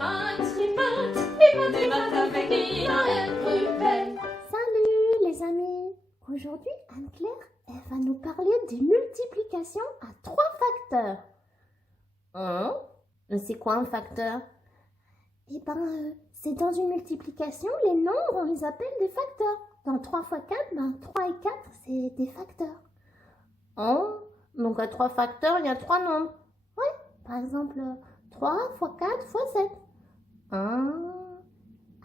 les maths avec Nina et Ruben. Salut les amis! Aujourd'hui, Anne-Claire, elle va nous parler des multiplications à 3 facteurs. C'est quoi un facteur? Eh ben, c'est dans une multiplication, les nombres, on les appelle des facteurs. Dans 3 fois 4, 3 et 4, c'est des facteurs. Donc à 3 facteurs, il y a 3 nombres. Oui, par exemple, 3 fois 4 fois 7.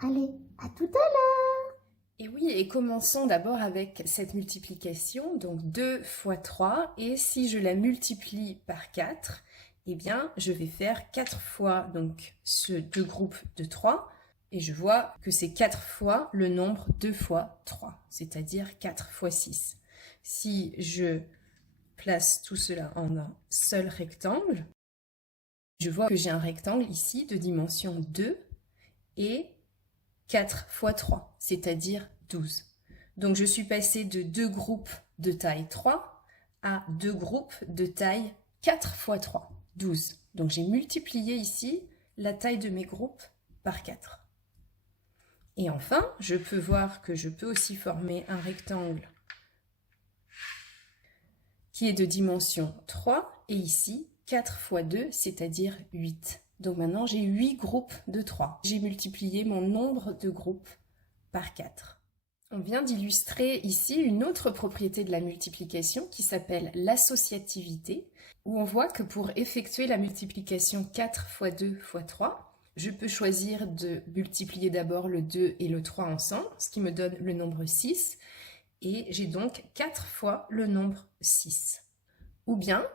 Allez, à tout à l'heure! Et oui, et commençons d'abord avec cette multiplication, donc 2 fois 3, et si je la multiplie par 4, eh bien, je vais faire 4 fois donc ce 2 groupes de 3, et je vois que c'est 4 fois le nombre 2 fois 3, c'est-à-dire 4 fois 6. Si je place tout cela en un seul rectangle, je vois que j'ai un rectangle ici de dimension 2 et 4 fois 3, c'est-à-dire 12. Donc je suis passée de 2 groupes de taille 3 à 2 groupes de taille 4 fois 3, 12. Donc j'ai multiplié ici la taille de mes groupes par 4. Et enfin, je peux voir que je peux aussi former un rectangle qui est de dimension 3 et ici 4 fois 2, c'est-à-dire 8. Donc maintenant, j'ai 8 groupes de 3. J'ai multiplié mon nombre de groupes par 4. On vient d'illustrer ici une autre propriété de la multiplication qui s'appelle l'associativité, où on voit que pour effectuer la multiplication 4 fois 2 fois 3, je peux choisir de multiplier d'abord le 2 et le 3 ensemble, ce qui me donne le nombre 6, et j'ai donc 4 fois le nombre 6. Ou bien,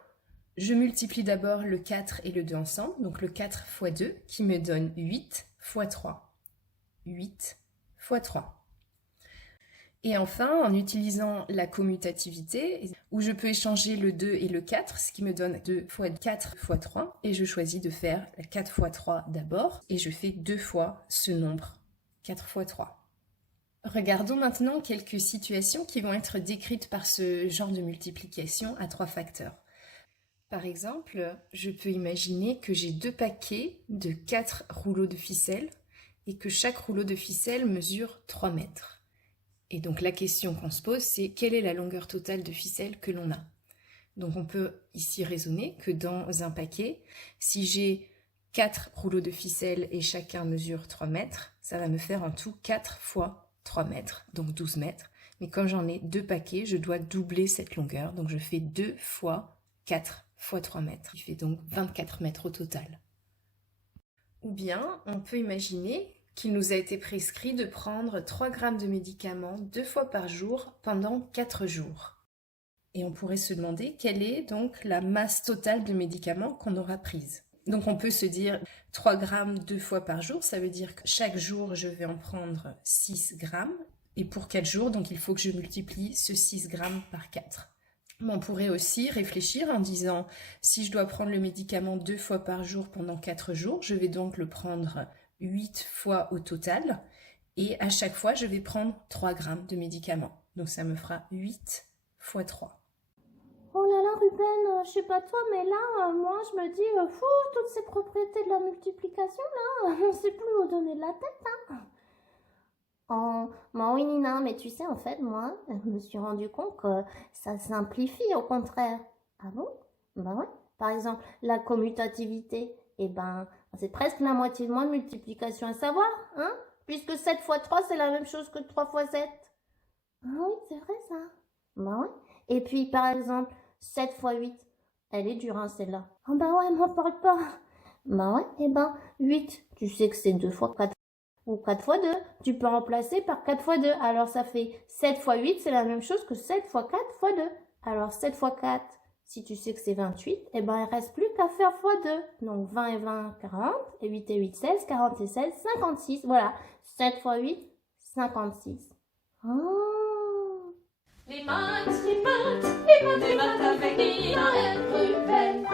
je multiplie d'abord le 4 et le 2 ensemble, donc le 4 fois 2 qui me donne 8 fois 3. 8 fois 3. Et enfin, en utilisant la commutativité, où je peux échanger le 2 et le 4, ce qui me donne 2 fois 4 fois 3, et je choisis de faire 4 fois 3 d'abord, et je fais 2 fois ce nombre, 4 fois 3. Regardons maintenant quelques situations qui vont être décrites par ce genre de multiplication à 3 facteurs. Par exemple, je peux imaginer que j'ai 2 paquets de 4 rouleaux de ficelle et que chaque rouleau de ficelle mesure 3 mètres. Et donc la question qu'on se pose, c'est quelle est la longueur totale de ficelle que l'on a? Donc on peut ici raisonner que dans un paquet, si j'ai 4 rouleaux de ficelle et chacun mesure 3 mètres, ça va me faire en tout 4 fois 3 mètres, donc 12 mètres. Mais quand j'en ai 2 paquets, je dois doubler cette longueur, donc je fais 2 fois 4 fois 3 mètres, qui fait donc 24 mètres au total. Ou bien, on peut imaginer qu'il nous a été prescrit de prendre 3 grammes de médicaments 2 fois par jour pendant 4 jours. Et on pourrait se demander quelle est donc la masse totale de médicaments qu'on aura prise. Donc on peut se dire 3 grammes 2 fois par jour, ça veut dire que chaque jour je vais en prendre 6 grammes. Et pour 4 jours, donc il faut que je multiplie ce 6 grammes par 4. On pourrait aussi réfléchir en disant, si je dois prendre le médicament 2 fois par jour pendant 4 jours, je vais donc le prendre 8 fois au total, et à chaque fois, je vais prendre 3 grammes de médicament. Donc ça me fera 8 fois 3. Oh là là, Ruben, je sais pas toi, mais là, moi, je me dis, toutes ces propriétés de la multiplication, là, on sait plus où donner de la tête, Bah oui, Nina, mais tu sais, en fait, moi, je me suis rendu compte que ça simplifie, au contraire. Ah bon? Bah ouais. Par exemple, la commutativité, eh ben, c'est presque la moitié de moins de multiplication à savoir, puisque 7 fois 3, c'est la même chose que 3 fois 7. Ah oui, c'est vrai, ça. Bah ouais. Et puis, par exemple, 7 fois 8, elle est dure, celle-là. Ah bah ouais, m'en parle pas. Bah ouais, eh ben, 8, tu sais que c'est 2 fois 4. Ou 4 fois 2, tu peux remplacer par 4 fois 2. Alors ça fait 7 fois 8, c'est la même chose que 7 fois 4 fois 2. Alors 7 fois 4, si tu sais que c'est 28, eh ben il reste plus qu'à faire fois 2. Donc 20 et 20, 40, et 8 et 8, 16, 40 et 16, 56. Voilà, 7 fois 8, 56. Oh. Les maths avec Nina et Ruben.